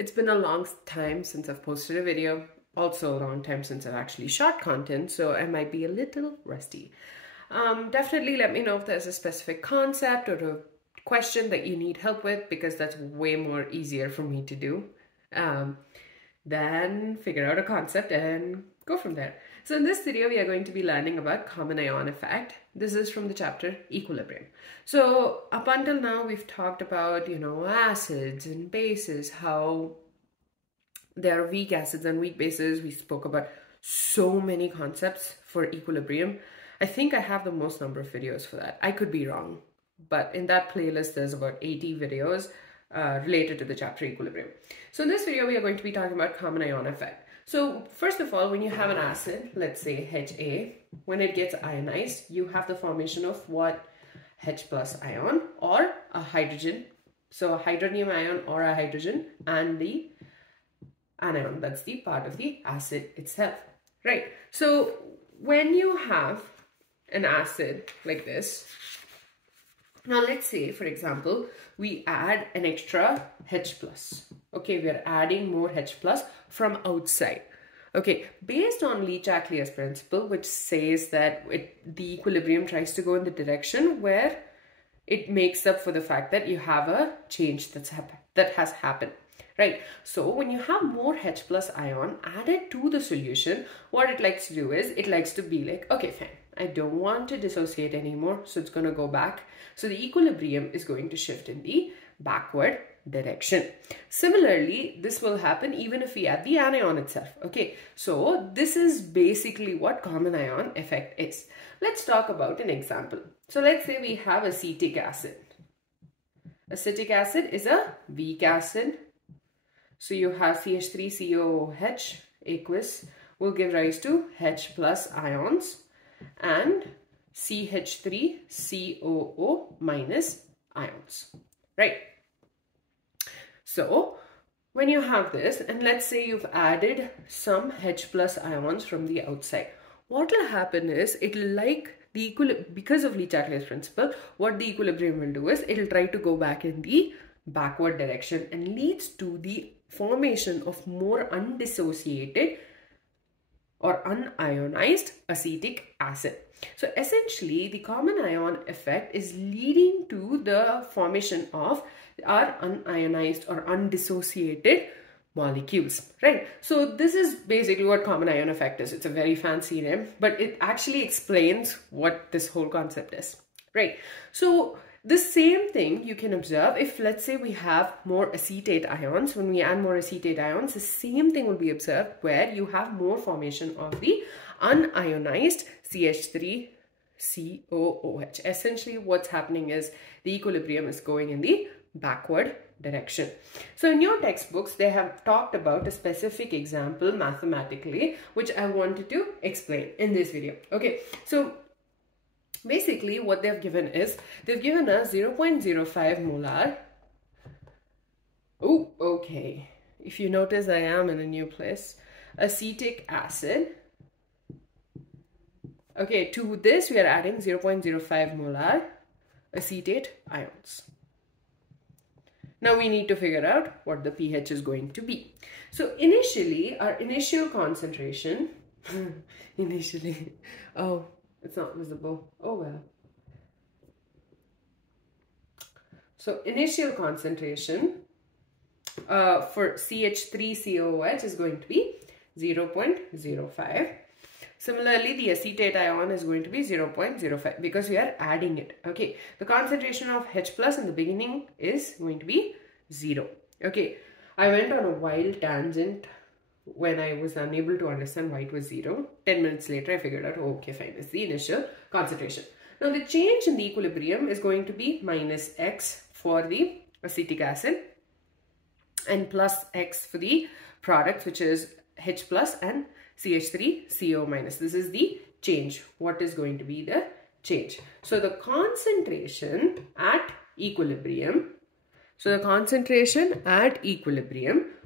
It's been a long time since I've posted a video, also a long time since I've actually shot content, so I might be a little rusty. Definitely let me know if there's a specific concept or a question that you need help with, because that's way more easier for me to do than figure out a concept and go from there. So in this video, we are going to be learning about common ion effect. This is from the chapter equilibrium. So up until now, we've talked about, acids and bases, how there are weak acids and weak bases. We spoke about so many concepts for equilibrium. I think I have the most number of videos for that. I could be wrong, but in that playlist, there's about 80 videos related to the chapter equilibrium. So in this video, we are going to be talking about common ion effect. So first of all, when you have an acid, let's say HA, when it gets ionized, you have the formation of what? H plus ion or a hydrogen. So a hydronium ion or a hydrogen and the anion. That's the part of the acid itself, right? So when you have an acid like this, now let's say, for example, we add an extra H plus. Okay, we are adding more H plus from outside. Okay, based on Leach-Aqueous principle, which says that the equilibrium tries to go in the direction where it makes up for the fact that you have a change that has happened. Right, so when you have more H plus ion added to the solution, what it likes to do is it likes to be like, okay, fine, I don't want to dissociate anymore, so it's going to go back. So the equilibrium is going to shift in the backward direction. Similarly, this will happen even if we add the anion itself. Okay, so this is basically what common ion effect is. Let's talk about an example. So let's say we have acetic acid. Acetic acid is a weak acid. So you have CH3COOH, aqueous, will give rise to H plus ions, and CH3COO minus ions, right? So when you have this, and let's say you've added some H plus ions from the outside, what will happen is it'll like the because of Leach-Aqueous principle, what the equilibrium will do is it'll try to go back in the backward direction and leads to the formation of more undissociated or unionized acetic acid. So essentially, the common ion effect is leading to the formation of our unionized or undissociated molecules, right? So this is basically what common ion effect is. It's a very fancy name, but it actually explains what this whole concept is, right? So the same thing you can observe if, let's say, we have more acetate ions. When we add more acetate ions, the same thing will be observed where you have more formation of the unionized CH3COOH. Essentially, what's happening is the equilibrium is going in the backward direction. So in your textbooks, they have talked about a specific example mathematically, which I wanted to explain in this video. Okay, so basically what they've given is, they've given us 0.05 molar. Oh, okay. If you notice, I am in a new place. Acetic acid. Okay, to this we are adding 0.05 molar acetate ions. Now we need to figure out what the pH is going to be. So initially, our initial concentration, oh, it's not visible. Oh well. So initial concentration for CH3COOH is going to be 0.05. Similarly, the acetate ion is going to be 0.05 because we are adding it. Okay, the concentration of H plus in the beginning is going to be 0. Okay, I went on a wild tangent when I was unable to understand why it was 0. 10 minutes later, I figured out, oh, okay, fine, it's the initial concentration. Now, the change in the equilibrium is going to be minus X for the acetic acid and plus X for the product, which is H plus and CH3CO minus. This is the change. What is going to be the change? So the concentration at equilibrium,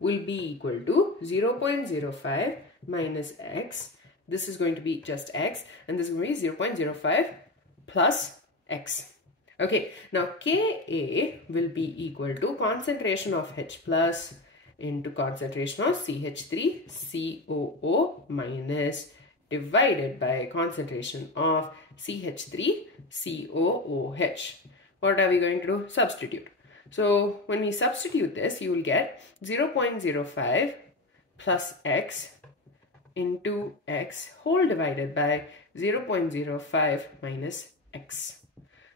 will be equal to 0.05 minus X. This is going to be just X, and this is going to be 0.05 plus X. Okay, now Ka will be equal to concentration of H plus into concentration of CH3COO minus divided by concentration of CH3COOH. What are we going to do? Substitute. So when we substitute this, you will get 0.05 plus X into X whole divided by 0.05 minus X.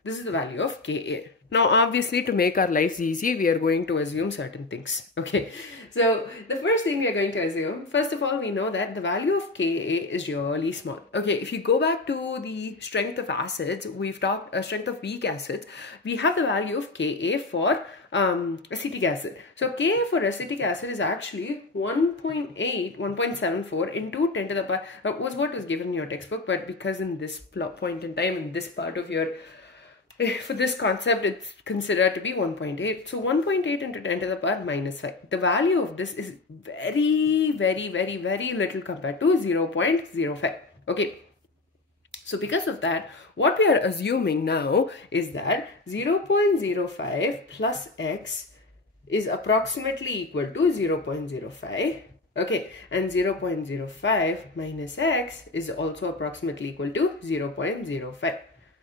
This is the value of Ka. Now, obviously, to make our lives easy, we are going to assume certain things. Okay, so the first thing we are going to assume, first of all, we know that the value of Ka is really small. Okay, if you go back to the strength of acids, we've talked strength of weak acids, we have the value of Ka for acetic acid. So Ka for acetic acid is actually 1.74 into 10 to the power, was what was given in your textbook, but because in this point in time, in this part of your for this concept, it's considered to be 1.8. So 1.8 into 10 to the power minus 5. The value of this is very little compared to 0.05. Okay. So because of that, what we are assuming now is that 0.05 plus X is approximately equal to 0.05. Okay. And 0.05 minus X is also approximately equal to 0.05.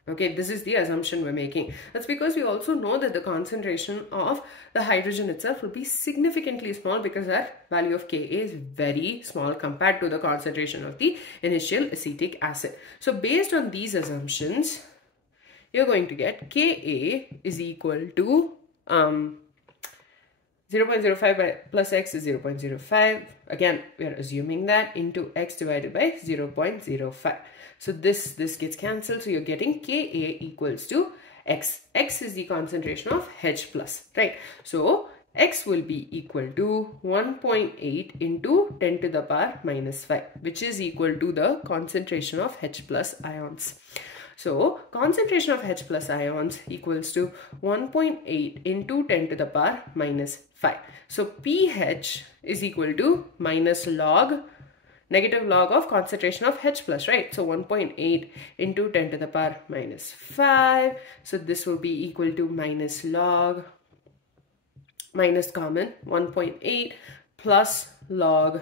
Okay, this is the assumption we're making. That's because we also know that the concentration of the hydrogen itself will be significantly small because our value of Ka is very small compared to the concentration of the initial acetic acid. So based on these assumptions, you're going to get Ka is equal to 0.05 plus X is 0.05. Again, we are assuming that into X divided by 0.05. So this gets cancelled. So you're getting Ka equals to X. X is the concentration of H plus, right? So X will be equal to 1.8 into 10 to the power minus 5, which is equal to the concentration of H plus ions. So concentration of H plus ions equals to 1.8 into 10 to the power minus 5. So pH is equal to minus log, negative log of concentration of H plus, right? So 1.8 into 10 to the power minus 5. So this will be equal to minus log, minus common, 1.8 plus log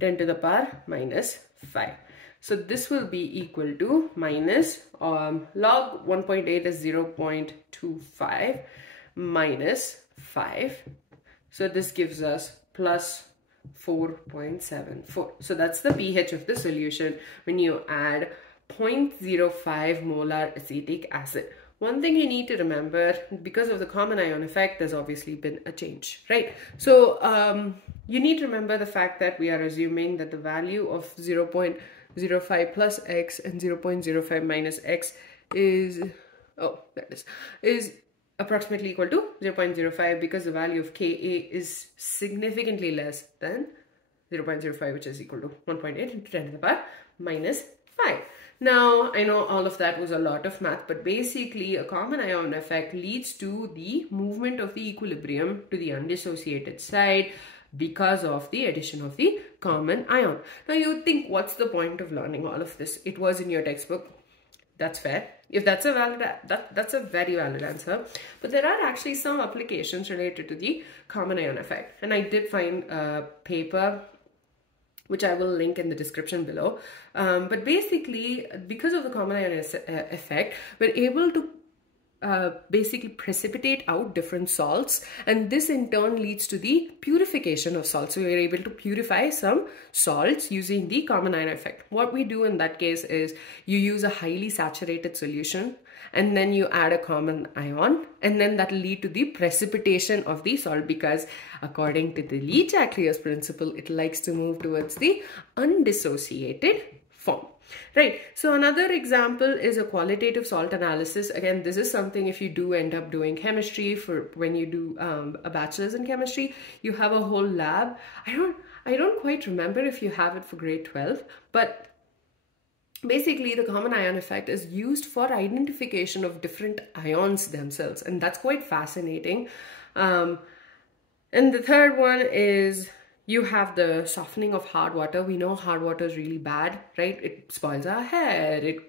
10 to the power minus 5. So this will be equal to minus log 1.8 is 0.25 minus 5. So this gives us plus 4.74. So that's the pH of the solution when you add 0.05 molar acetic acid. One thing you need to remember, because of the common ion effect, there's obviously been a change, right? So you need to remember the fact that we are assuming that the value of 0.05 plus X and 0.05 minus X is, is approximately equal to 0.05 because the value of Ka is significantly less than 0.05, which is equal to 1.8 into 10 to the power minus 5. Now, I know all of that was a lot of math, but basically a common ion effect leads to the movement of the equilibrium to the undissociated side because of the addition of the common ion. Now you would think, what's the point of learning all of this? It was in your textbook. That's fair. If that's a valid, that's a very valid answer. But there are actually some applications related to the common ion effect. And I did find a paper which I will link in the description below. But basically, because of the common ion effect, we're able to basically precipitate out different salts, and this in turn leads to the purification of salts. So we are able to purify some salts using the common ion effect. What we do in that case is you use a highly saturated solution and then you add a common ion, and then that will lead to the precipitation of the salt, because according to the Leach-Aqueous principle, it likes to move towards the undissociated form. Right. So another example is a qualitative salt analysis. Again, this is something if you do end up doing chemistry, for when you do a bachelor's in chemistry, you have a whole lab. I don't quite remember if you have it for grade 12, but basically the common ion effect is used for identification of different ions themselves, and that's quite fascinating. And the third one is you have the softening of hard water. We know hard water is really bad, right? It spoils our hair, it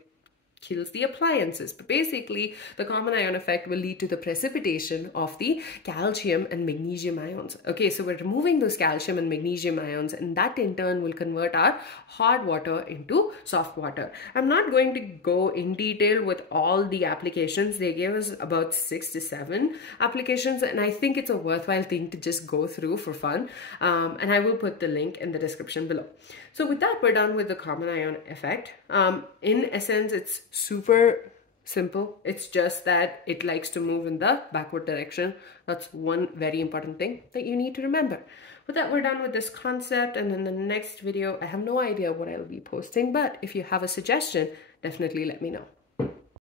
kills the appliances. But basically, the common ion effect will lead to the precipitation of the calcium and magnesium ions. Okay, so we're removing those calcium and magnesium ions, and that in turn will convert our hard water into soft water. I'm not going to go in detail with all the applications. They gave us about 6 to 7 applications, and I think it's a worthwhile thing to just go through for fun. And I will put the link in the description below. So with that, we're done with the common ion effect. In essence, it's super simple. It's just that it likes to move in the backward direction. That's one very important thing that you need to remember. With that, we're done with this concept, and in the next video, I have no idea what I'll be posting, but if you have a suggestion, definitely let me know.